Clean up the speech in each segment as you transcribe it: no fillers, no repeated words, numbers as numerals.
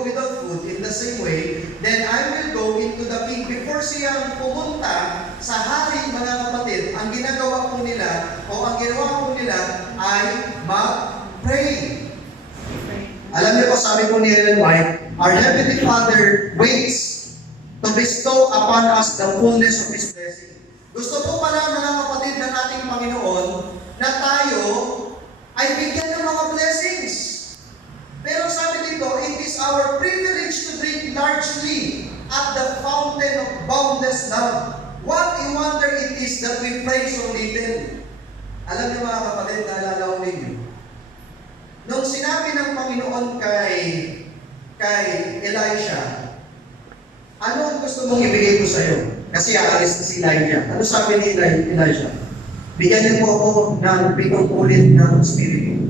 go without food in the same way, then I will go into the king. Before siyang pumunta sa hari, mga kapatid, ang ginagawa po nila, o ang ginawa po nila, ay mag-pray. Alam niyo po, sabi po ni Ellen White, our Heavenly Father waits to bestow upon us the fullness of His blessing. Gusto po pala, mga kapatid, ng ating Panginoon na tayo ay bigyan ng mga blessings. Pero sabi dito, it is our privilege to drink largely at the fountain of boundless love. What a wonder it is that we pray so little. Alam niyo, mga kapatid, naalala ko ninyo, nung sinabi ng Panginoon kay Elisha, ano ang gusto mong ibigay ko sa iyo? Kasi aalis na si Elijah. Ano sabi ni Elisha? Bigyan niyo po ako ng pitong ulit ng Espiritu.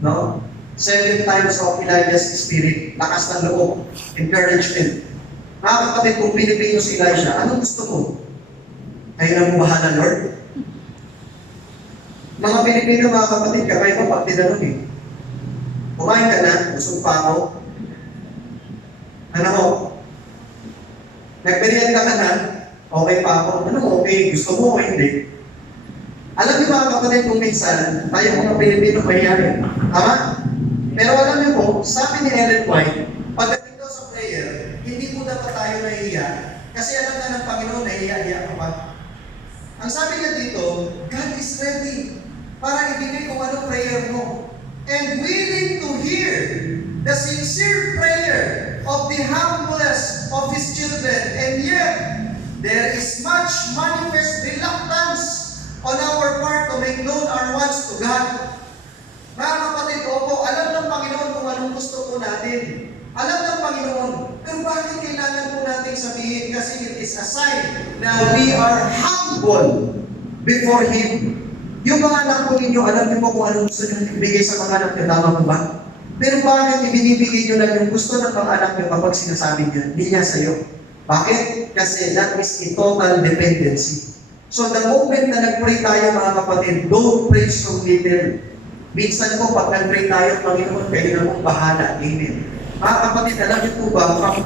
No? 7 times of Elijah's spirit. Lakas ng loob. Encouragement. Mga kapatid, kung pinipino si Elisha, anong gusto mo? Kayo na mo bahala, Lord? Mga Pilipino, mga kapatid, kakaya ko pag tinanong eh. Kumain ka na? Busog pa ako? Ano ho? Nagperienda ka na? Okay pa ako? Ano okay? Gusto mo o hindi? Alam niyo, mga kapatid, kung minsan, tayo mga Pilipino mahihayin. Tama? Pero alam niyo po, sabi ni Ellen White, pagdating daw sa prayer, hindi po dapat tayo nahihiya. Kasi alam na ng Panginoon, nahihiya ka pa. Ang sabi niya dito, God is ready para ibigay kung anong prayer mo. And willing to hear the sincere prayer of the humblest of His children. And yet, there is much manifest reluctance on our part to make known our wants to God. Mga kapatid, opo, alam ng Panginoon kung anong gusto po natin. Alam ng Panginoon, pero bakit kailangan po natin sabihin? Kasi it is a sign na we are humble before Him. Yung mga anak po ninyo, alam niyo po kung anong gusto niyo ibigay sa mga anak niyo, tama po ba? Pero bakit ibinibigay niyo lang yung gusto ng mga anak niyo kapag sinasabi niyo, hindi niya sa'yo? Bakit? Kasi that is a total dependency. So the moment na nag-pray tayo, mga kapatid, don't pray so little. Minsan po, pag nag-pray tayo, Panginoon, kayo na mong bahala. Amen. Mga kapatid, alam niyo po ba, from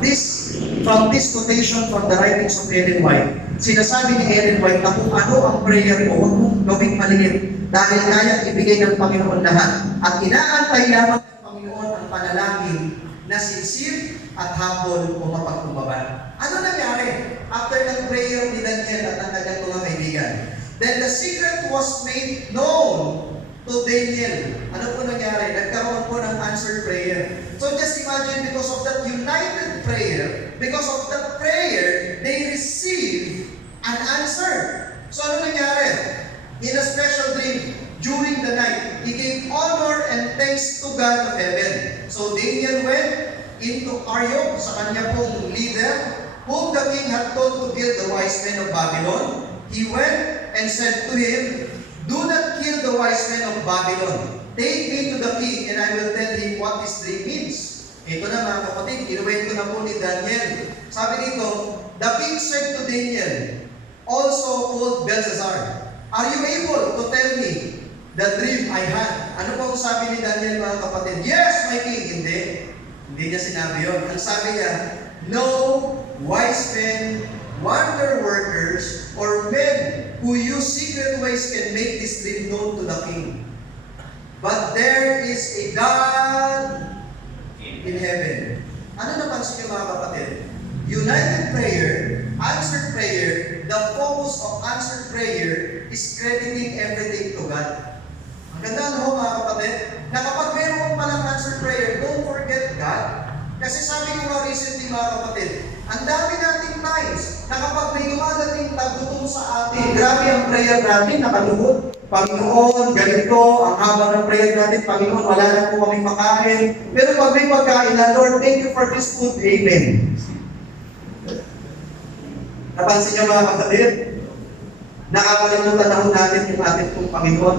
this quotation from the writings of Ellen White, sinasabi ni Ellen White na kung ano ang prayer mo, huwag mong gawing maliit. Dahil kaya ibigay ng Panginoon lahat. At inaantay lamang ng Panginoon ang panalangin na sincere at humble o mapagkumbaba. Ano nangyari? After ng prayer ni Daniel at ang kanyang mga kaibigan, then the secret was made known to Daniel. Ano po nangyari? Nagkaroon po ng answered prayer. So just imagine, because of that united prayer, because of that prayer, they receive an answer. So ano nangyari? In a special dream, during the night, he gave honor and thanks to God of heaven. So Daniel went into Arioch, sa kanya pong leader, whom the king had told to kill the wise men of Babylon. He went and said to him, do not kill the wise men of Babylon. Take me to the king and I will tell him what this dream means. Ito na, mga kapatid, inuwento na po ni Daniel. Sabi dito, the king said to Daniel, also called Belshazzar, are you able to tell me the dream I had? Ano po ang sabi ni Daniel, mga kapatid? Yes, my king. Hindi niya sinabi yun. Ang sabi niya, no wise men, wonder workers, or men who use secret ways can make this dream known to the king. But there is a God in heaven. Ano napansin niyo, mga kapatid? United prayer, answered prayer, the focus of answered prayer is crediting everything to God. Ang ganda, no, mga kapatid? Na kapag meron palang answered prayer, don't forget God. Kasi sabi ko nga recently, mga kapatid, ang dami nating times na kapag may dumadating tagutong sa atin, grabe ang prayer natin, nakalugod. Panginoon, ganito, ang haba ng prayer natin, Panginoon, wala na po kaming makain. Pero pag may pagkain na, Lord, thank you for this food, amen. Napansin niyo, mga kapatid? Nakakalimutan na natin yung ating pong Panginoon,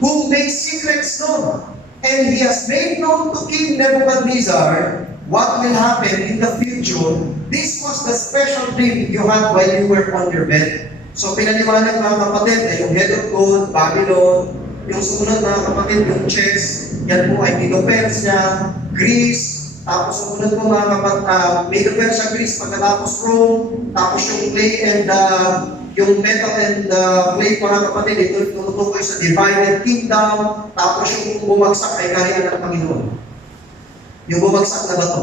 who makes secrets known. And He has made known to King Nebuchadnezzar what will happen in the future. This was the special dream you had while you were on your bed. So pinaliwanag, mga kapatid, ay yung head of gold, Babylon, yung sumunod, mga kapatid, yung chest, yan po ay Medo-Persia, Greece, tapos sumunod mo mga Medo-Persia, Greece, pagkatapos Rome, tapos yung clay and yung metal and clay mga kapatid, ito tutukoy sa divided kingdom, tapos yung bumagsak ay kaharian ng Panginoon. Yung bumagsak na bato.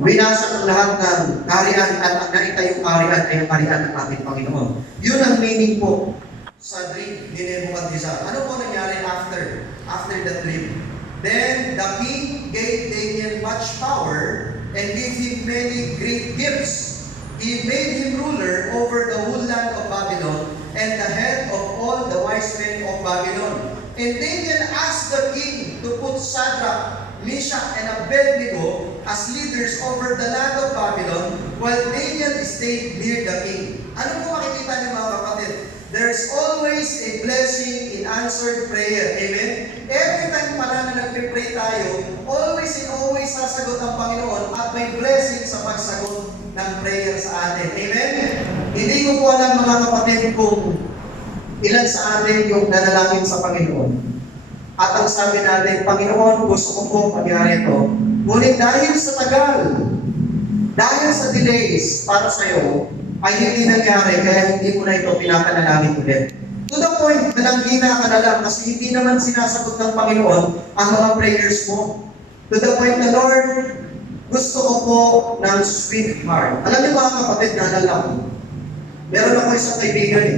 Winasak ang lahat ng kaharian at ang naitayong kaharian ay ang kaharian ng ating Panginoon. Yun ang meaning po sa dream ni Nebuchadnezzar. Ano po nangyari after the dream? Then the king gave Daniel much power and gave him many great gifts. He made him ruler over the whole land of Babylon and the head of all the wise men of Babylon. And Daniel asked the king to put Shadrach, Meshach, and Abednego as leaders over the land of Babylon while Daniel stayed near the king. Ano po makikita niyo mga kapatid? There's always a blessing in answered prayer. Amen? Every time pala na nagpipray tayo, always and always sasagot ang Panginoon at may blessing sa pagsagot ng prayer sa atin. Amen? Hindi ko po alam mga kapatid kung ilan sa atin yung nanalangin sa Panginoon. At ang sabi natin, Panginoon, gusto ko po mangyari ito. Ngunit dahil sa tagal, dahil sa delays para sa iyo, ay hindi nangyari, kaya hindi mo na ito pinapanalangin ulit. To the point na nanghina ka na lang kasi hindi naman sinasagot ng Panginoon ang mga prayers mo. To the point na, Lord, gusto ko po ng sweet heart. Alam niyo mga kapatid, naalala ko, meron ako isang kaibigan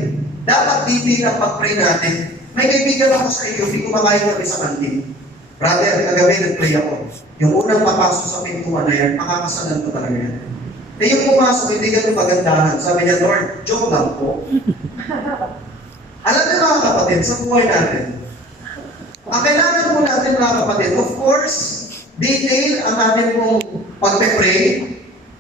Dapat detail ang pag-pray natin. May kaibigan ako sa iyo, hindi kumakain kami sa kantin. Brother, kagabi nag-pray ako. Yung unang papasok sa pintuan na yan, makakasalan ko talaga yan. Eh yung pumasok, hindi ganun pagandahan. Sabi niya, Lord, joke lang po. Alam niyo mga kapatid, sa buhay natin, ang kailangan po natin mga kapatid, of course, detail ang atin pong pagpe-pray,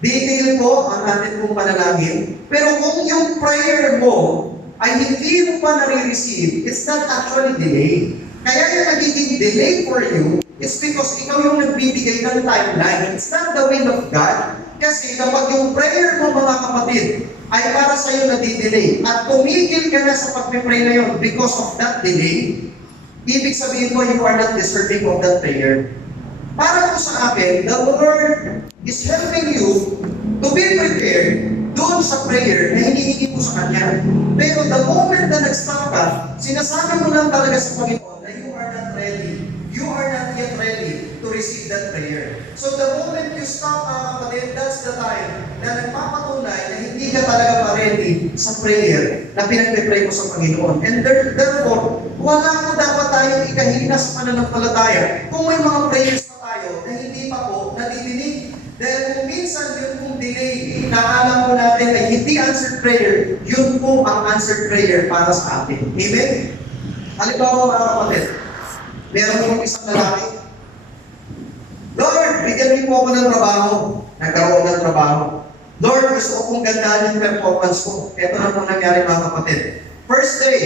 detail po ang atin pong panalangin, pero kung yung prayer mo ay hindi mo pa nare-receive, it's not actually delay. Kaya yung nagiging delay for you, it's because ikaw yung nagbibigay ng timeline. It's not the will of God. Kasi kapag yung prayer mo mga kapatid ay para sa iyo nadidelay at tumigil ka na sa pagpipray na yun because of that delay, ibig sabihin mo, you are not deserving of that prayer. Para po sa akin, the Lord is helping you to be prepared doon sa prayer na hinihingi mo sa Kanya. Pero the moment na nag-stop ka, sinasabi mo lang talaga sa Panginoon na you are not ready. You are not yet ready to receive that prayer. So the moment you stop, mga kapatid, that's the time na nagpapatunay na hindi ka talaga pa ready sa prayer na pinagpipray mo sa Panginoon. And therefore, wala mo dapat tayong ikahina sa pananampalataya kung may mga prayers pa tayo na hindi pa po nadidinig. Dahil kung minsan yun pong delay na alam po natin ay hindi answered prayer, yun po ang answered prayer para sa atin. Amen? Halimbawa mga kapatid, meron pong isang lalaki, Lord, bigyan niyo po ako ng trabaho. Nagkaroon ng trabaho. Lord, gusto ko pong gandaan yung performance ko. Ito na po nangyari mga kapatid. First day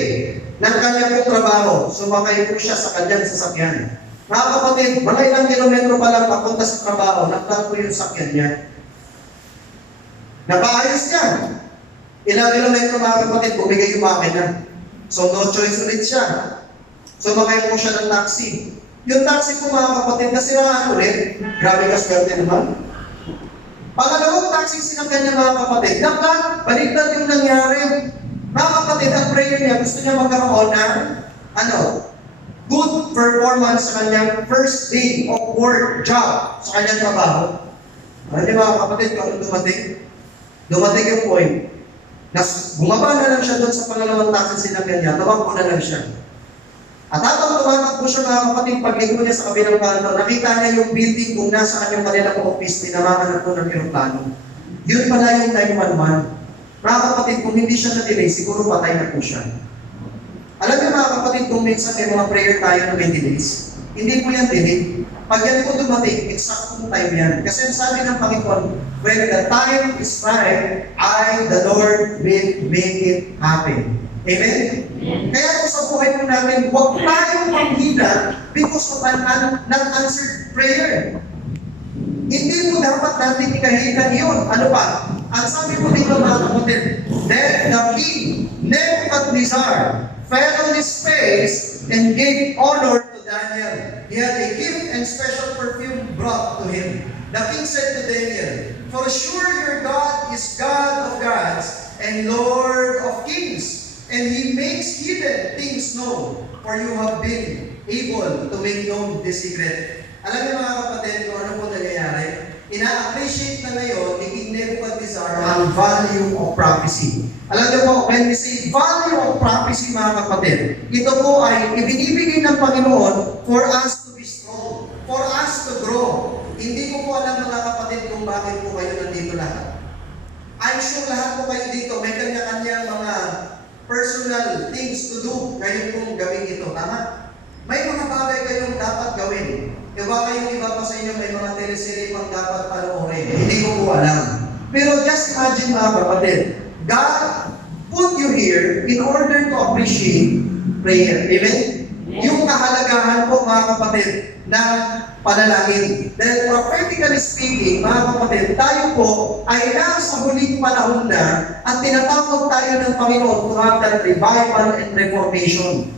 ng kanyang pong trabaho, sumakay po siya sa kanyang sasakyan. Mga kapatid, mga ilang kilometro pa lang papunta sa trabaho, naklat po yung sakyan niya. Napaayos niya. Ilang kilometro mga kapatid, bumigay yung makina. So no choice ulit siya. Sumakay po siya ng taxi. Yung taxi po mga kapatid, nasiraan ulit. Grabe ka swerte naman. Pangalawang taxi sinakyan niya mga kapatid, baliktad yung nangyari. Mga kapatid, ang prayer niya, gusto niya magkaroon ng good performance sa kanyang first day of work, job, sa kanyang trabaho. Alam niyo mga kapatid, kung ano dumating? Dumating yung point. Bumaba na lang siya doon sa pangalawang taxi sinakyan niya, tumakbo na lang siya. At habang tumatakbo siya mga kapatid, paglingo niya sa kabilang kanto, nakita niya yung building kung nasaan yung kanilang office, pinamakan po ng aeroplano. Yun pala yung 911. Mga kapatid, kung hindi siya na-delay, siguro patay na po siya. Alam niyo mga kapatid, kung minsan may mga prayer tayo na may delays, hindi po yan delay. Pag yan po dumating, exact time yan. Kasi sabi ng Panginoon, when the time is right, the Lord will make it happen. Amen? Kaya kung sa buhay po natin, huwag tayong manghina because of an unanswered prayer. Hindi mo dapat natin ikahinan yun. Ano pa? Ang sabi po dito mga kapatid, then the king, Nebuchadnezzar, fell on his face and gave honor to Daniel. He had a gift and special perfume brought to him. The king said to Daniel, "For sure your God is God of gods and Lord of kings, and He makes hidden things known, for you have been able to make known this secret." Alam niyo mga kapatid kung ano po nangyayari? Ina-appreciate na ngayon ni King Nebuchadnezzar ang value of prophecy. Alam niyo po, when we say value of prophecy mga kapatid, ito po ay ibinibigay ng Panginoon for us to be strong, for us to grow. Hindi ko po alam mga kapatid kung bakit po kayo nandito lahat. I'm sure lahat po kayo dito may kanya-kanya mga personal things to do ngayon pong gawin ito. Tama? May mga bagay kayong dapat gawin. Diba kayong iba pa sa inyo may mga teleserye pang dapat panoorin. Hindi ko po alam. Pero just imagine mga kapatid, God put you here in order to appreciate prayer. Amen? Yung kahalagahan po mga kapatid na panalangin. Dahil prophetically speaking, mga kapatid, tayo po ay nasa huling panahon na at tinatawag tayo ng Panginoon to have that revival and reformation.